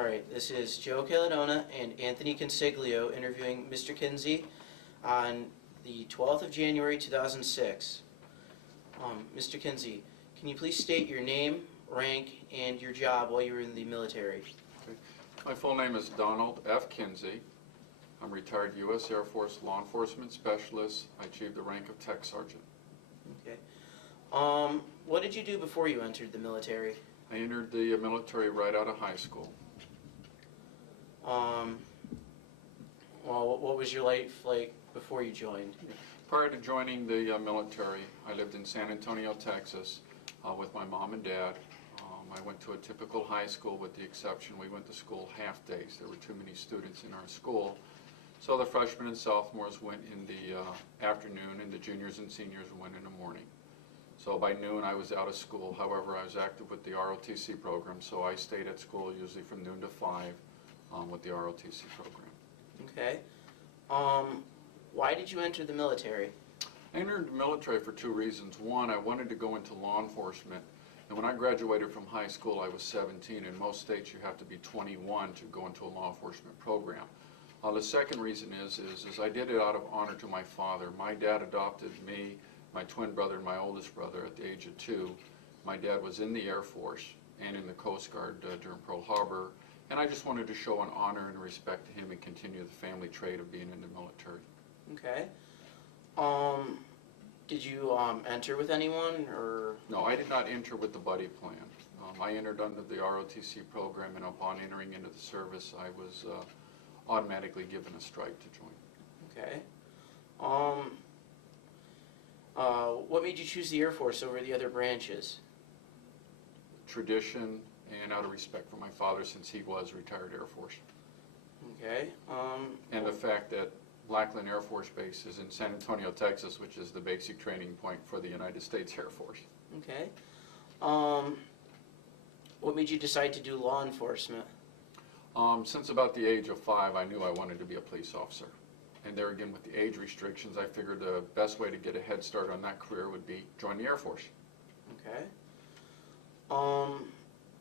All right, this is Joe Calidonna and Anthony Consiglio interviewing Mr. Kinsey on the 12th of January 2006. Mr. Kinsey, can you please state your name, rank, and your job while you were in the military? Okay. My full name is Donald F. Kinsey. I'm retired U.S. Air Force law enforcement specialist. I achieved the rank of tech sergeant. Okay. What did you do before you entered the military? I entered the military right out of high school. Well, what was your life like before you joined? Prior to joining the military, I lived in San Antonio, Texas, with my mom and dad. I went to a typical high school, with the exception we went to school half days. There were too many students in our school. So the freshmen and sophomores went in the afternoon, and the juniors and seniors went in the morning. So by noon I was out of school. However, I was active with the ROTC program, so I stayed at school usually from noon to 5 with the ROTC program. Okay. Why did you enter the military? I entered the military for two reasons. One, I wanted to go into law enforcement. And when I graduated from high school, I was 17. In most states, you have to be 21 to go into a law enforcement program. The second reason is I did it out of honor to my father. My dad adopted me, my twin brother, and my oldest brother at the age of 2. My dad was in the Air Force and in the Coast Guard during Pearl Harbor. And I just wanted to show an honor and respect to him and continue the family trait of being in the military. Okay. Did you enter with anyone, or? No, I did not enter with the buddy plan. I entered under the ROTC program, and upon entering into the service, I was automatically given a stripe to join. Okay. What made you choose the Air Force over the other branches? Tradition and out of respect for my father, since he was retired Air Force. Okay. And the fact that Lackland Air Force Base is in San Antonio, Texas, which is the basic training point for the United States Air Force. Okay. What made you decide to do law enforcement? Since about the age of 5, I knew I wanted to be a police officer. And there again, with the age restrictions, I figured the best way to get a head start on that career would be join the Air Force. Okay.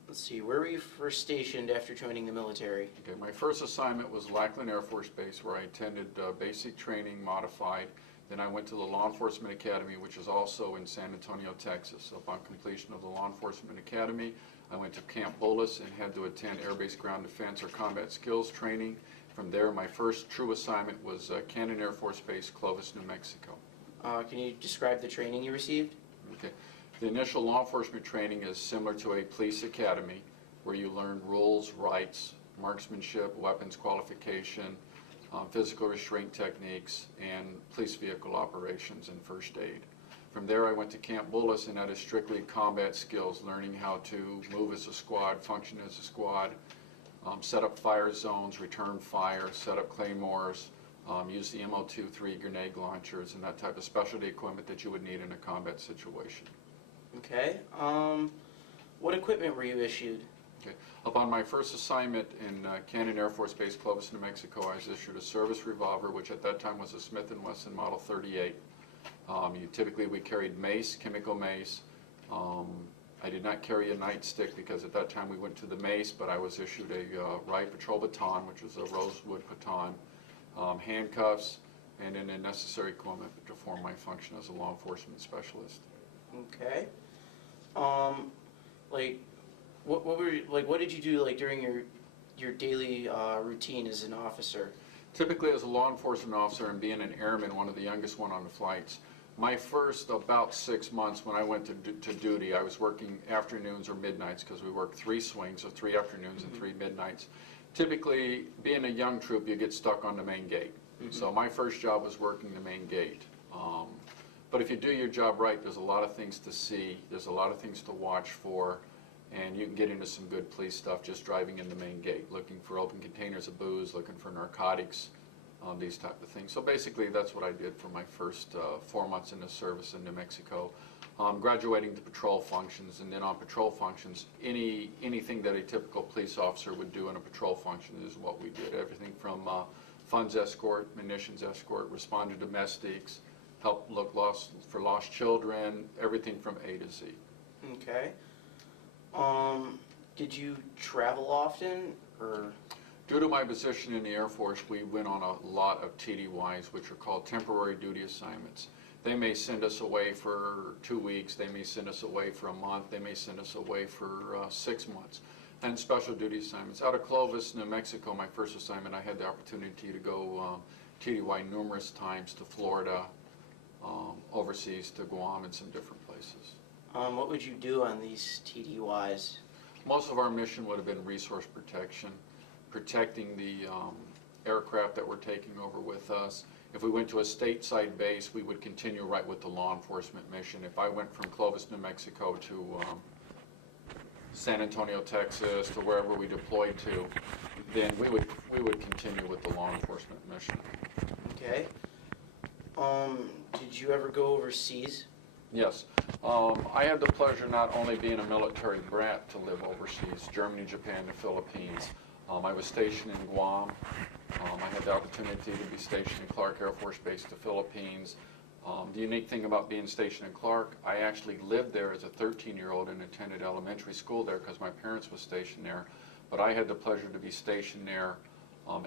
Let's see, where were you first stationed after joining the military? Okay, my first assignment was Lackland Air Force Base, where I attended basic training, modified. Then I went to the Law Enforcement Academy, which is also in San Antonio, Texas. So upon completion of the Law Enforcement Academy, I went to Camp Bullis and had to attend Air Base Ground Defense or Combat Skills training. From there, my first true assignment was Cannon Air Force Base, Clovis, New Mexico. Can you describe the training you received? Okay. The initial law enforcement training is similar to a police academy, where you learn rules, rights, marksmanship, weapons qualification, physical restraint techniques, and police vehicle operations and first aid. From there, I went to Camp Bullis, and that is strictly combat skills, learning how to move as a squad, function as a squad, set up fire zones, return fire, set up claymores, use the MO-23 grenade launchers, and that type of specialty equipment that you would need in a combat situation. Okay. What equipment were you issued? Okay. Upon my first assignment in Cannon Air Force Base, Clovis, New Mexico, I was issued a service revolver, which at that time was a Smith & Wesson Model 38. Typically we carried mace, chemical mace. I did not carry a nightstick because at that time we went to the mace, but I was issued a riot patrol baton, which was a rosewood baton, handcuffs, and then the necessary equipment to perform my function as a law enforcement specialist. Okay. What did you do during your daily routine as an officer? Typically, as a law enforcement officer and being an airman, one of the youngest one on the flights, my first about 6 months when I went to duty, I was working afternoons or midnights, because we worked 3 swings, so 3 afternoons and 3 midnights. Typically, being a young troop, you get stuck on the main gate. So my first job was working the main gate. But if you do your job right, there's a lot of things to see, there's a lot of things to watch for, and you can get into some good police stuff just driving in the main gate, looking for open containers of booze, looking for narcotics, these type of things. So basically that's what I did for my first 4 months in the service in New Mexico. Graduating to patrol functions, and then on patrol functions, anything that a typical police officer would do in a patrol function is what we did. Everything from funds escort, munitions escort, respond to domestics, help look for lost children, everything from A to Z. Okay. Did you travel often, or? Due to my position in the Air Force, we went on a lot of TDYs, which are called temporary duty assignments. They may send us away for 2 weeks, they may send us away for a month, they may send us away for 6 months. And special duty assignments. Out of Clovis, New Mexico, my first assignment, I had the opportunity to go TDY numerous times to Florida, overseas to Guam and some different places. What would you do on these TDYs? Most of our mission would have been resource protection, protecting the aircraft that were taking over with us. If we went to a stateside base, we would continue right with the law enforcement mission. If I went from Clovis, New Mexico to San Antonio, Texas, to wherever we deployed to, then we would continue with the law enforcement mission. Okay. Did you ever go overseas? Yes. I had the pleasure not only being a military brat to live overseas, Germany, Japan, the Philippines. I was stationed in Guam. I had the opportunity to be stationed in Clark Air Force Base, the Philippines. The unique thing about being stationed in Clark, I actually lived there as a 13-year-old and attended elementary school there because my parents were stationed there. But I had the pleasure to be stationed there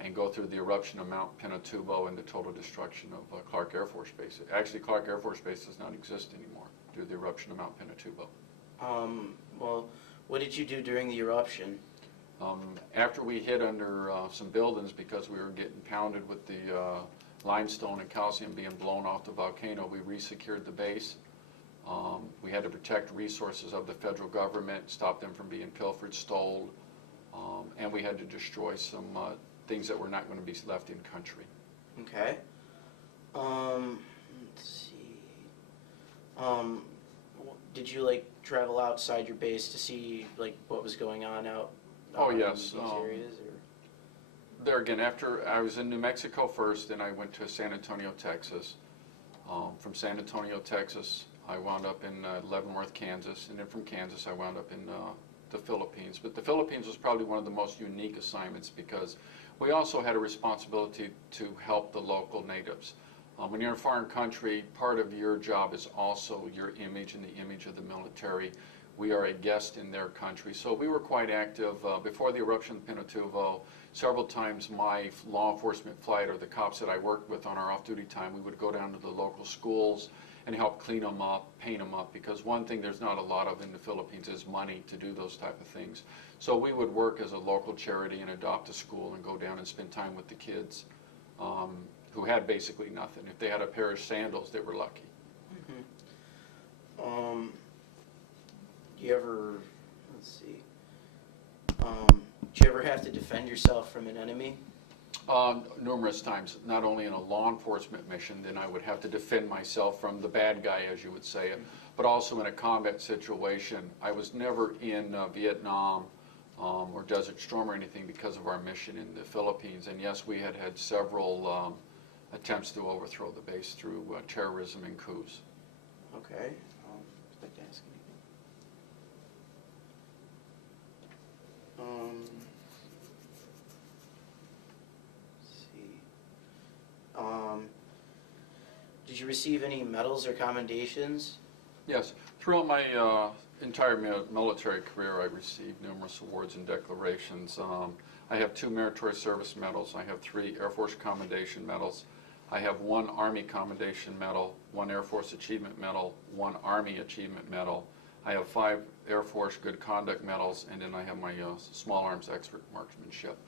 and go through the eruption of Mount Pinatubo and the total destruction of Clark Air Force Base. Actually, Clark Air Force Base does not exist anymore due to the eruption of Mount Pinatubo. Well, what did you do during the eruption? After we hid under some buildings because we were getting pounded with the limestone and calcium being blown off the volcano, we resecured the base. We had to protect resources of the federal government, stop them from being pilfered, stolen, and we had to destroy some things that were not going to be left in country. Okay. Let's see. Did you travel outside your base to see what was going on out? Oh yes. In these areas, or? There again, after I was in New Mexico first, then I went to San Antonio, Texas. From San Antonio, Texas, I wound up in Leavenworth, Kansas, and then from Kansas I wound up in the Philippines. But the Philippines was probably one of the most unique assignments because we also had a responsibility to help the local natives. When you're in a foreign country, part of your job is also your image and the image of the military. We are a guest in their country, so we were quite active. Before the eruption of Pinatubo, several times my law enforcement flight or the cops that I worked with on our off-duty time, we would go down to the local schools and help clean them up, paint them up, because one thing there's not a lot of in the Philippines is money to do those type of things. So we would work as a local charity and adopt a school and go down and spend time with the kids who had basically nothing. If they had a pair of sandals, they were lucky. Mm-hmm. Do you ever, let's see, did you ever have to defend yourself from an enemy? Numerous times, not only in a law enforcement mission, then I would have to defend myself from the bad guy, as you would say it, but also in a combat situation. I was never in Vietnam or Desert Storm or anything because of our mission in the Philippines, and yes, we had had several attempts to overthrow the base through terrorism and coups. Okay. I'd like to ask anything. Let's see. Did you receive any medals or commendations? Yes. Throughout my entire military career, I received numerous awards and declarations. I have 2 Meritorious Service Medals. I have 3 Air Force Commendation Medals. I have 1 Army Commendation Medal, 1 Air Force Achievement Medal, 1 Army Achievement Medal. I have 5 Air Force Good Conduct Medals, and then I have my Small Arms Expert Marksmanship.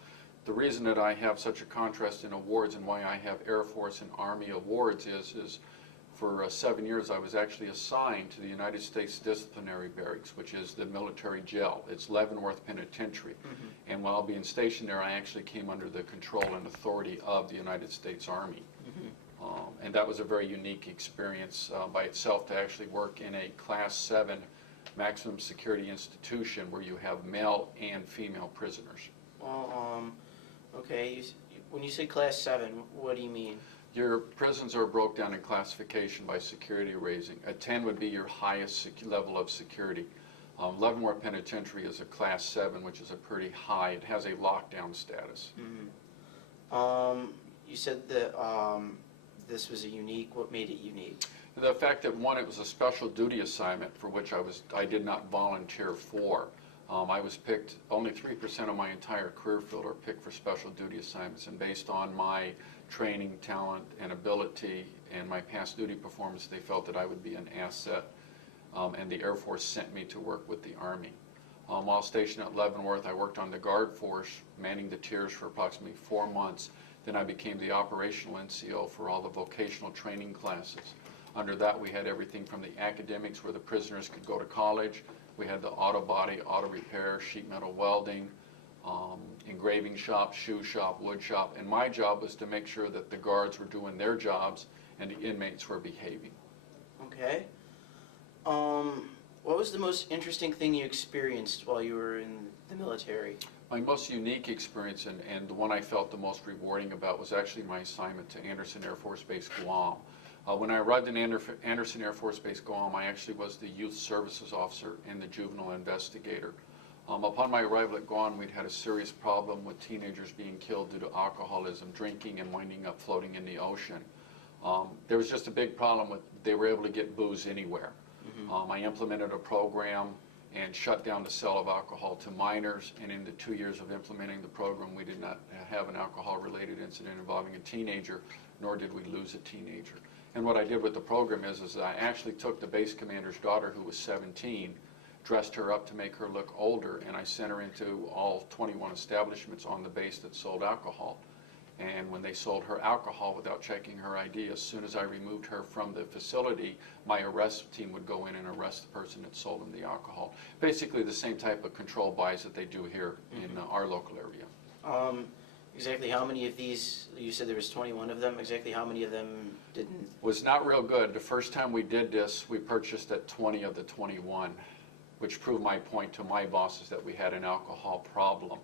The reason that I have such a contrast in awards and why I have Air Force and Army awards is for 7 years I was actually assigned to the United States Disciplinary Barracks, which is the military jail. It's Leavenworth Penitentiary. Mm-hmm. And while being stationed there, I actually came under the control and authority of the United States Army. Mm-hmm. And that was a very unique experience by itself to actually work in a Class 7 maximum security institution where you have male and female prisoners. Well, okay, when you say Class 7, what do you mean? Your prisons are broke down in classification by security rating. A 10 would be your highest level of security. Leavenworth Penitentiary is a Class 7, which is a pretty high. It has a lockdown status. Mm-hmm. You said that this was a unique. What made it unique? The fact that, one, it was a special duty assignment for which I did not volunteer for. I was picked, only 3% of my entire career field are picked for special duty assignments, and based on my training, talent, and ability, and my past duty performance, they felt that I would be an asset, and the Air Force sent me to work with the Army. While stationed at Leavenworth, I worked on the Guard Force, manning the tiers for approximately 4 months. Then I became the operational NCO for all the vocational training classes. Under that, we had everything from the academics, where the prisoners could go to college. We had the auto body, auto repair, sheet metal welding, engraving shop, shoe shop, wood shop, and my job was to make sure that the guards were doing their jobs and the inmates were behaving. Okay. What was the most interesting thing you experienced while you were in the military? My most unique experience, and the one I felt the most rewarding about, was actually my assignment to Andersen Air Force Base, Guam. When I arrived in Andersen Air Force Base, Guam, I actually was the youth services officer and the juvenile investigator. Upon my arrival at Guam, we'd had a serious problem with teenagers being killed due to alcoholism, drinking, and winding up floating in the ocean. There was just a big problem with, they were able to get booze anywhere. I implemented a program and shut down the sale of alcohol to minors, and in the 2 years of implementing the program, we did not have an alcohol-related incident involving a teenager, nor did we lose a teenager. And what I did with the program is I actually took the base commander's daughter, who was 17, dressed her up to make her look older, and I sent her into all 21 establishments on the base that sold alcohol. And when they sold her alcohol without checking her ID, as soon as I removed her from the facility, my arrest team would go in and arrest the person that sold them the alcohol. Basically the same type of control buys that they do here in our local area. Exactly how many of these, you said there was 21 of them, exactly how many of them didn't? Was not real good. The first time we did this, we purchased at 20 of the 21, which proved my point to my bosses that we had an alcohol problem.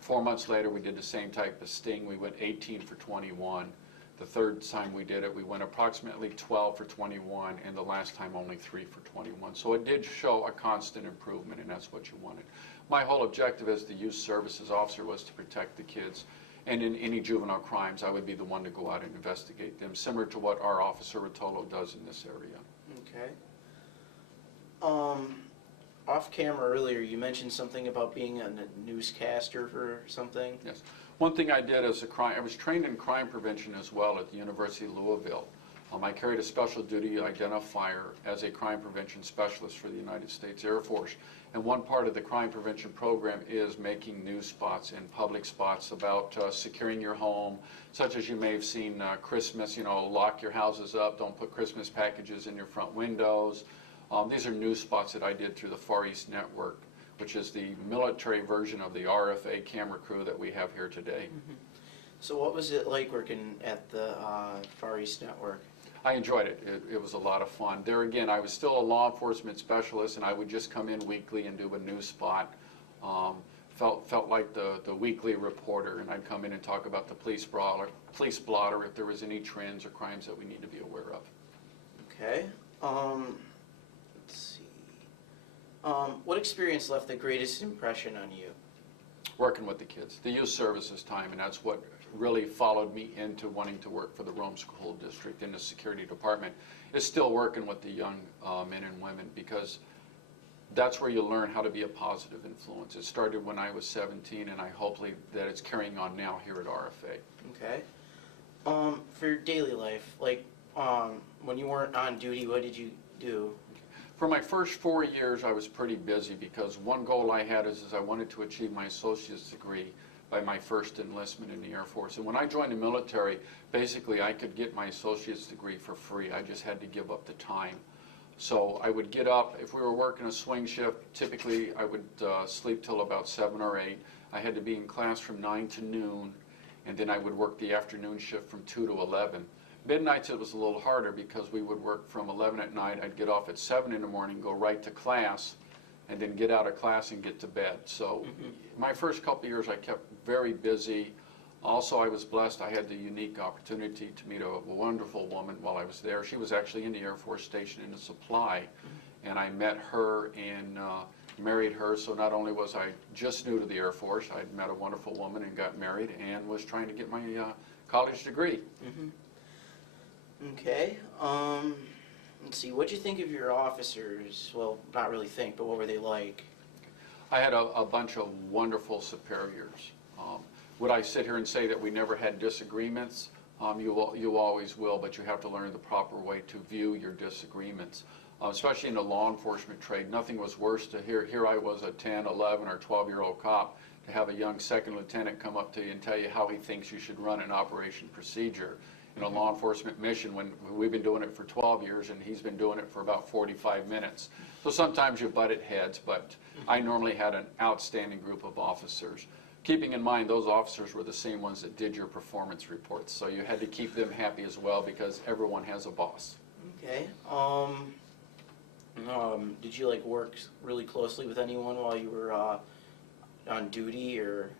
4 months later, we did the same type of sting. We went 18 for 21. The third time we did it, we went approximately 12 for 21, and the last time only 3 for 21. So it did show a constant improvement, and that's what you wanted. My whole objective as the youth services officer was to protect the kids, and in any juvenile crimes, I would be the one to go out and investigate them, similar to what our officer Rotolo does in this area. Okay. Off camera earlier, you mentioned something about being a newscaster for something. Yes. One thing I did as a crime, I was trained in crime prevention as well at the University of Louisville. I carried a special duty identifier as a crime prevention specialist for the United States Air Force. And one part of the crime prevention program is making news spots and public spots about securing your home, such as you may have seen Christmas, lock your houses up, don't put Christmas packages in your front windows. These are news spots that I did through the Far East Network, which is the military version of the RFA camera crew that we have here today. So what was it like working at the Far East Network? I enjoyed it. It was a lot of fun. There again, I was still a law enforcement specialist, and I would just come in weekly and do a news spot. Felt like the weekly reporter, and I'd come in and talk about the police blotter, if there was any trends or crimes that we need to be aware of. Okay. Let's see. What experience left the greatest impression on you? Working with the kids, the youth services time, and that's what really followed me into wanting to work for the Rome School District in the security department, is still working with the young men and women, because that's where you learn how to be a positive influence. It started when I was 17, and I hope that it's carrying on now here at RFA. Okay. For your daily life, like when you weren't on duty, what did you do? For my first 4 years, I was pretty busy, because one goal I had is I wanted to achieve my associate's degree by my first enlistment in the Air Force. And when I joined the military, basically I could get my associate's degree for free. I just had to give up the time. So I would get up, if we were working a swing shift, typically I would sleep till about 7 or 8. I had to be in class from 9 to noon, and then I would work the afternoon shift from 2 to 11. Midnights it was a little harder, because we would work from 11 at night. I'd get off at 7 in the morning, go right to class, and then get out of class and get to bed. So my first couple of years I kept very busy. Also, I was blessed. I had the unique opportunity to meet a wonderful woman while I was there. She was actually in the Air Force station in the supply, and I met her and married her. So not only was I just new to the Air Force, I'd met a wonderful woman and got married and was trying to get my college degree. Okay. Let's see. What'd you think of your officers? Well, not really think, but what were they like? I had a bunch of wonderful superiors. Would I sit here and say that we never had disagreements? You always will, but you have to learn the proper way to view your disagreements. Especially in the law enforcement trade, nothing was worse to hear. Here I was a 10, 11, or 12-year-old cop, to have a young second lieutenant come up to you and tell you how he thinks you should run an operation procedure in a law enforcement mission when we've been doing it for 12 years and he's been doing it for about 45 minutes. So sometimes you butted heads, but I normally had an outstanding group of officers. Keeping in mind those officers were the same ones that did your performance reports, so you had to keep them happy as well because everyone has a boss. Okay. Did you like work really closely with anyone while you were on duty, or?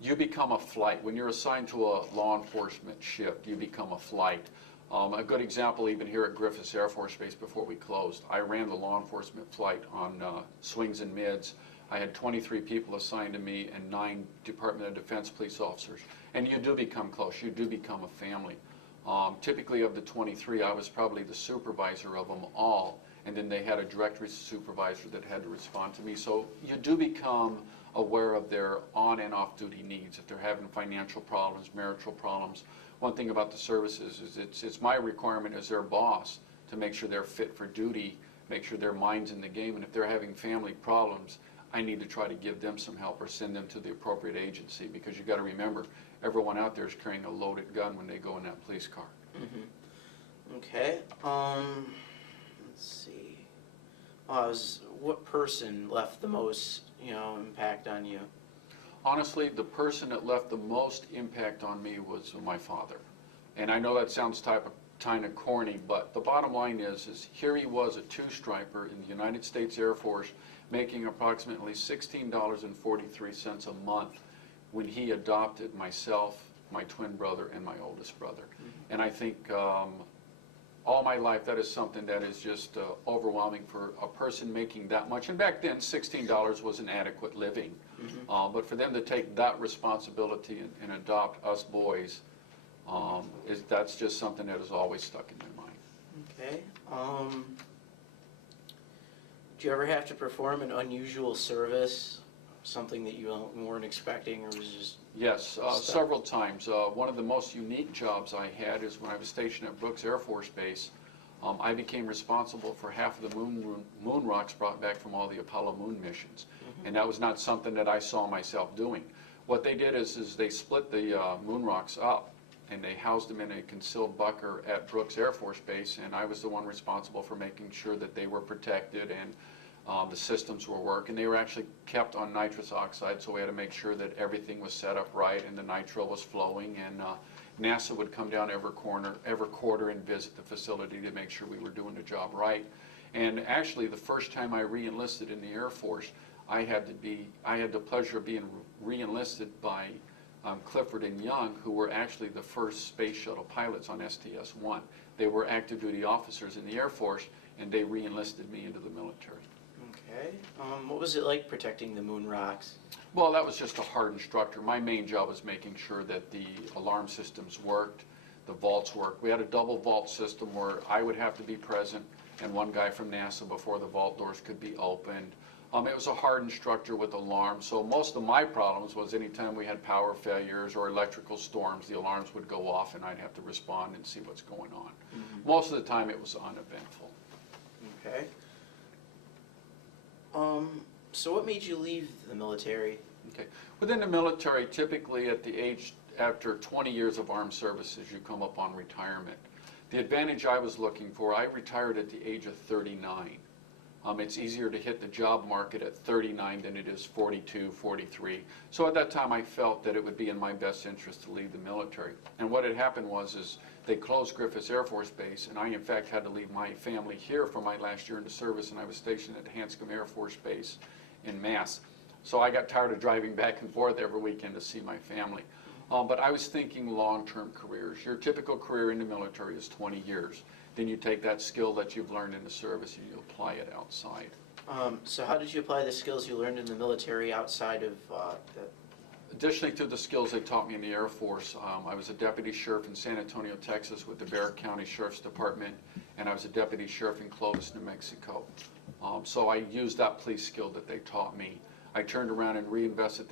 You become a flight. When you're assigned to a law enforcement shift, you become a flight. A good example, even here at Griffis Air Force Base before we closed, I ran the law enforcement flight on swings and mids. I had 23 people assigned to me and 9 Department of Defense police officers. And you do become close. You do become a family. Typically of the 23, I was probably the supervisor of them all. And then they had a direct supervisor that had to respond to me. So you do become aware of their on and off duty needs. If they're having financial problems, marital problems. One thing about the services is it's my requirement as their boss to make sure they're fit for duty, make sure their mind's in the game. And if they're having family problems, I need to try to give them some help or send them to the appropriate agency, because you got to remember, everyone out there is carrying a loaded gun when they go in that police car. Mm-hmm. Okay. Let's see. What person left the most, impact on you? Honestly, the person that left the most impact on me was my father. And I know that sounds kind of corny, but the bottom line is here he was, a two-striper in the United States Air Force, making approximately $16.43 a month when he adopted myself, my twin brother, and my oldest brother. Mm-hmm. And I think all my life that is something that is just overwhelming for a person making that much. And back then, $16 was an adequate living. Mm-hmm. But for them to take that responsibility and adopt us boys, that's just something that is always stuck in my mind. Okay. Did you ever have to perform an unusual service, something that you weren't expecting, or was just? Yes, several times. One of the most unique jobs I had is when I was stationed at Brooks Air Force Base. I became responsible for half of the moon rocks brought back from all the Apollo moon missions. Mm-hmm. And that was not something that I saw myself doing. What they did is they split the moon rocks up, and they housed them in a concealed bunker at Brooks Air Force Base, and I was the one responsible for making sure that they were protected and the systems were working. They were actually kept on nitrous oxide, so we had to make sure that everything was set up right and the nitro was flowing, and NASA would come down every quarter and visit the facility to make sure we were doing the job right. And actually, the first time I re-enlisted in the Air Force, I had the pleasure of being re-enlisted by Clifford and Young, who were actually the first space shuttle pilots on STS-1. They were active duty officers in the Air Force, and they re-enlisted me into the military. Okay. What was it like protecting the moon rocks? Well, that was just a hard instructor. My main job was making sure that the alarm systems worked, the vaults worked. We had a double vault system where I would have to be present and one guy from NASA before the vault doors could be opened. It was a hard instructor with alarms, so most of my problems was anytime we had power failures or electrical storms, the alarms would go off and I'd have to respond and see what's going on. Mm-hmm. Most of the time it was uneventful. Okay. So what made you leave the military? Okay. Within the military, typically at the age, after 20 years of armed services, you come up on retirement. The advantage I was looking for, I retired at the age of 39. It's easier to hit the job market at 39 than it is 42, 43. So at that time I felt that it would be in my best interest to leave the military. And what had happened is they closed Griffis Air Force Base, and I in fact had to leave my family here for my last year in the service, and I was stationed at Hanscom Air Force Base in Mass. So I got tired of driving back and forth every weekend to see my family. But I was thinking long-term careers. Your typical career in the military is 20 years. Then you take that skill that you've learned in the service and you apply it outside. So how did you apply the skills you learned in the military outside of Additionally to the skills they taught me in the Air Force, I was a deputy sheriff in San Antonio, Texas with the Bexar County Sheriff's Department, and I was a deputy sheriff in Clovis, New Mexico. So I used that police skill that they taught me. I turned around and reinvested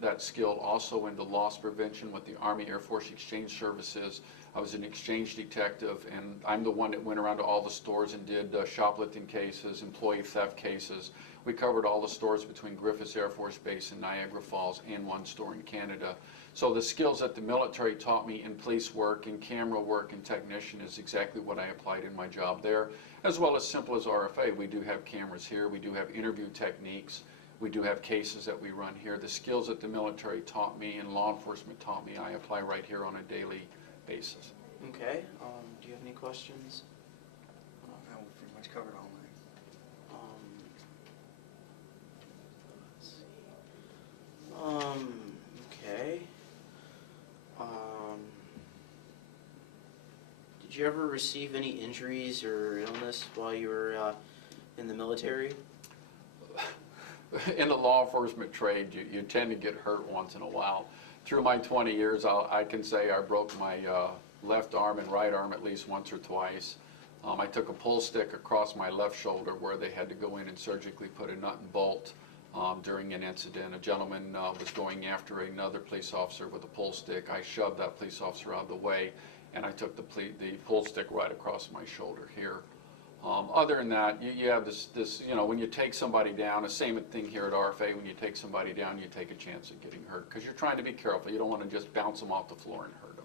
that skill also into loss prevention with the Army Air Force Exchange Services. I was an exchange detective, and I'm the one that went around to all the stores and did shoplifting cases, employee theft cases. We covered all the stores between Griffis Air Force Base in Niagara Falls and one store in Canada. So the skills that the military taught me in police work, in camera work, and technician is exactly what I applied in my job there, as well as simple as RFA. We do have cameras here. We do have interview techniques. We do have cases that we run here. The skills that the military taught me and law enforcement taught me, I apply right here on a daily basis. Okay, do you have any questions? I pretty much covered all mine. Let's see. Okay. Did you ever receive any injuries or illness while you were in the military? In the law enforcement trade, you tend to get hurt once in a while. Through my 20 years, I can say I broke my left arm and right arm at least once or twice. I took a pull stick across my left shoulder where they had to go in and surgically put a nut and bolt during an incident. A gentleman was going after another police officer with a pull stick. I shoved that police officer out of the way, and I took the pull stick right across my shoulder here. Other than that, you have this, you know, when you take somebody down, the same thing here at RFA, when you take somebody down, you take a chance of getting hurt because you're trying to be careful. You don't want to just bounce them off the floor and hurt them.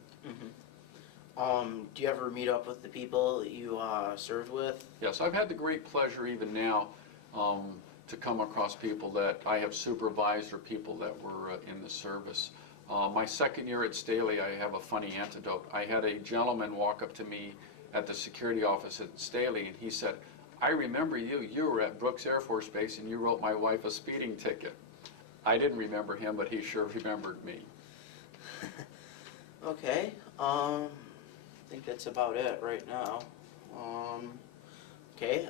Mm-hmm. Do you ever meet up with the people that you served with? Yes, I've had the great pleasure even now to come across people that I have supervised or people that were in the service. My second year at Staley, I have a funny anecdote. I had a gentleman walk up to me at the security office at Staley, and he said, "I remember you. You were at Brooks Air Force Base, and you wrote my wife a speeding ticket." I didn't remember him, but he sure remembered me. Okay. I think that's about it right now. Okay.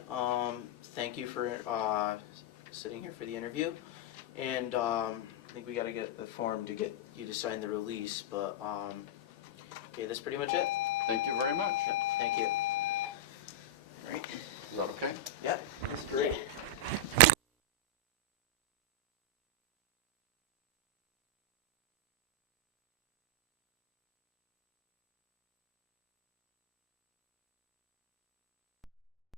Thank you for sitting here for the interview, and I think we got to get the form to get you to sign the release. But okay, that's pretty much it. Thank you very much. Yep, thank you. All right. Is that okay? Yeah, that's great.